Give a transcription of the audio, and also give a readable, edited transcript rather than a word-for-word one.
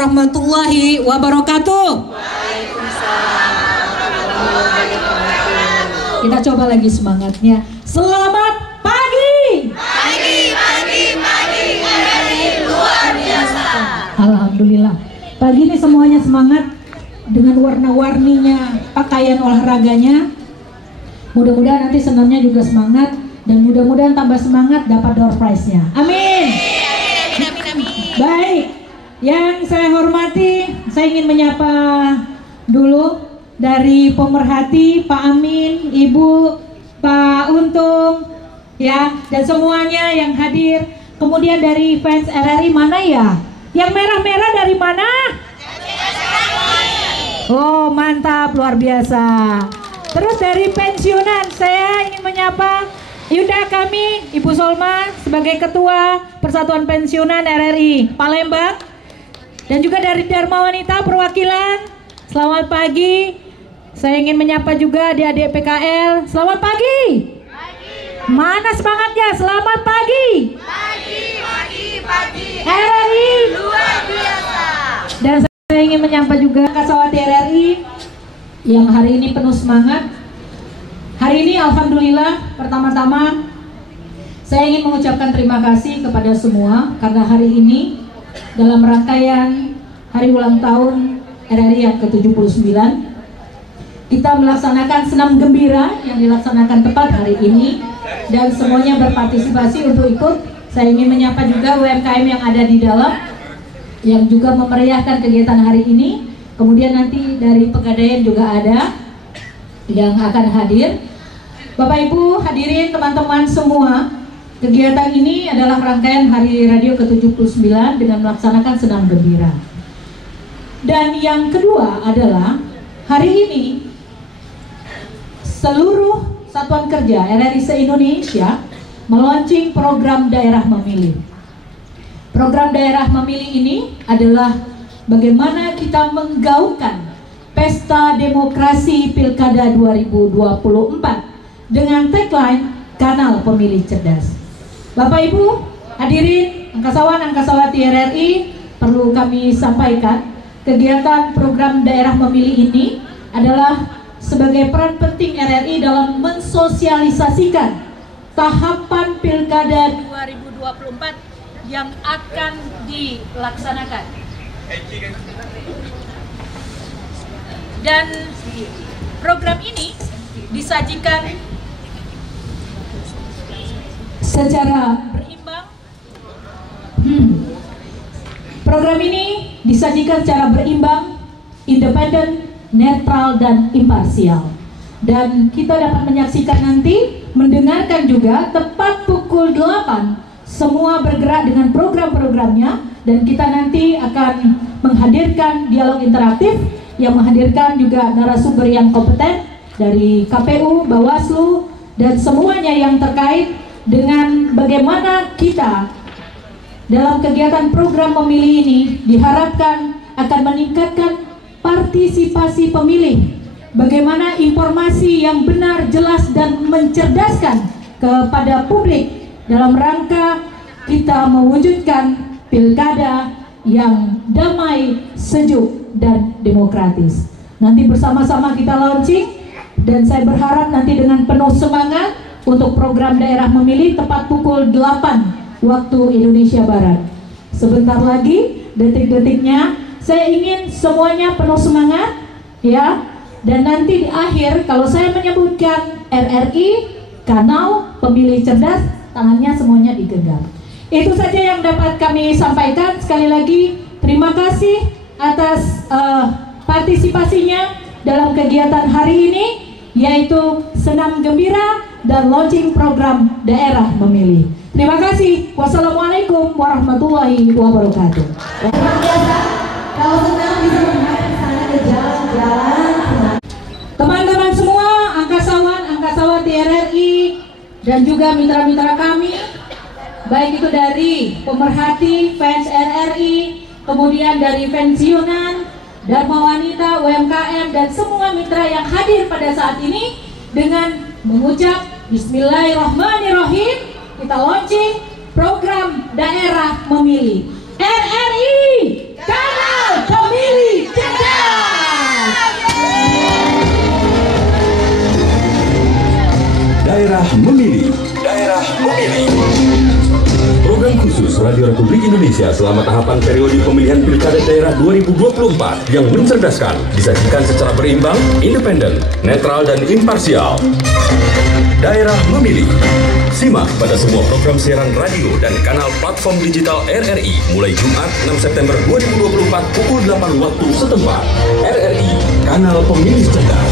warahmatullahi wabarakatuh. Kita coba lagi semangatnya. Selamat pagi. Pagi, luar biasa. Alhamdulillah. Pagi ini semuanya semangat dengan warna-warninya pakaian olahraganya. Mudah-mudahan nanti senamnya juga semangat dan mudah-mudahan tambah semangat dapat door prize-nya. Amin. Baik. Yang saya hormati, saya ingin menyapa dulu dari pemerhati Pak Amin, Ibu, Pak Untung, ya, dan semuanya yang hadir. Kemudian dari fans RRI mana ya? Yang merah-merah dari mana? Oh, mantap, luar biasa. Terus dari pensiunan, saya ingin menyapa Yunda kami, Ibu Solma sebagai Ketua Persatuan Pensiunan RRI Palembang. Dan juga dari Dharma Wanita perwakilan. Selamat pagi. Saya ingin menyapa juga adik-adik PKL. Selamat pagi. Mana semangatnya? Selamat pagi. Pagi. RRI Luar biasa. Dan saya ingin menyapa juga Kasawati RRI yang hari ini penuh semangat. Hari ini alhamdulillah, pertama-tama saya ingin mengucapkan terima kasih kepada semua karena hari ini dalam rangkaian hari ulang tahun RRI yang ke-79 kita melaksanakan senam gembira yang dilaksanakan tepat hari ini dan semuanya berpartisipasi untuk ikut. Saya ingin menyapa juga UMKM yang ada di dalam yang juga memeriahkan kegiatan hari ini. Kemudian nanti dari Pegadaian juga ada yang akan hadir. Bapak Ibu hadirin teman-teman semua, kegiatan ini adalah rangkaian Hari Radio ke-79 dengan melaksanakan senam gembira. Dan yang kedua adalah hari ini seluruh satuan kerja RRI se-Indonesia meluncing program daerah memilih. Program daerah memilih ini adalah bagaimana kita menggaungkan pesta demokrasi Pilkada 2024 dengan tagline Kanal Pemilih Cerdas. Bapak Ibu hadirin angkasawan angkasawati RRI, perlu kami sampaikan kegiatan program daerah memilih ini adalah sebagai peran penting RRI dalam mensosialisasikan tahapan Pilkada 2024 yang akan dilaksanakan. Dan program ini disajikan secara berimbang. Program ini disajikan secara berimbang, independen, netral, dan imparsial. Dan kita dapat menyaksikan nanti, mendengarkan juga tepat pukul 8 semua bergerak dengan program-programnya. Dan kita nanti akan menghadirkan dialog interaktif yang menghadirkan juga narasumber yang kompeten dari KPU, Bawaslu, dan semuanya yang terkait dengan bagaimana kita dalam kegiatan program memilih ini diharapkan akan meningkatkan partisipasi pemilih, bagaimana informasi yang benar, jelas, dan mencerdaskan kepada publik dalam rangka kita mewujudkan pilkada yang damai, sejuk, dan demokratis. Nanti bersama-sama kita launching dan saya berharap nanti dengan penuh semangat untuk program daerah memilih tepat pukul 8 waktu Indonesia Barat. Sebentar lagi, detik-detiknya, saya ingin semuanya penuh semangat, ya. Dan nanti di akhir, kalau saya menyebutkan RRI, Kanal Pemilih Cerdas, tangannya semuanya digenggam. Itu saja yang dapat kami sampaikan. Sekali lagi, terima kasih atas partisipasinya dalam kegiatan hari ini, yaitu senam gembira dan launching program daerah memilih. Terima kasih. Wassalamualaikum warahmatullahi wabarakatuh. Luar biasa. Kalau senang bisa melihat ke sana ke jalan-jalan. Teman-teman semua, angkasawan, angkasawati RRI, dan juga mitra-mitra kami, baik itu dari pemerhati, fans RRI, kemudian dari pensiunan, Dharma Wanita, UMKM, dan semua mitra yang hadir pada saat ini, dengan mengucap Bismillahirrahmanirrahim, kita launching program daerah memilih RRI Kanal Daerah Memilih. Daerah Memilih. Program khusus Radio Republik Indonesia selama tahapan periode pemilihan Pilkada Daerah 2024 yang mencerdaskan, disajikan secara berimbang, independen, netral dan imparsial. Daerah Memilih. Simak pada semua program siaran radio dan kanal platform digital RRI mulai Jumat 6 September 2024 pukul 8 waktu setempat. RRI, kanal pemilih cerdas.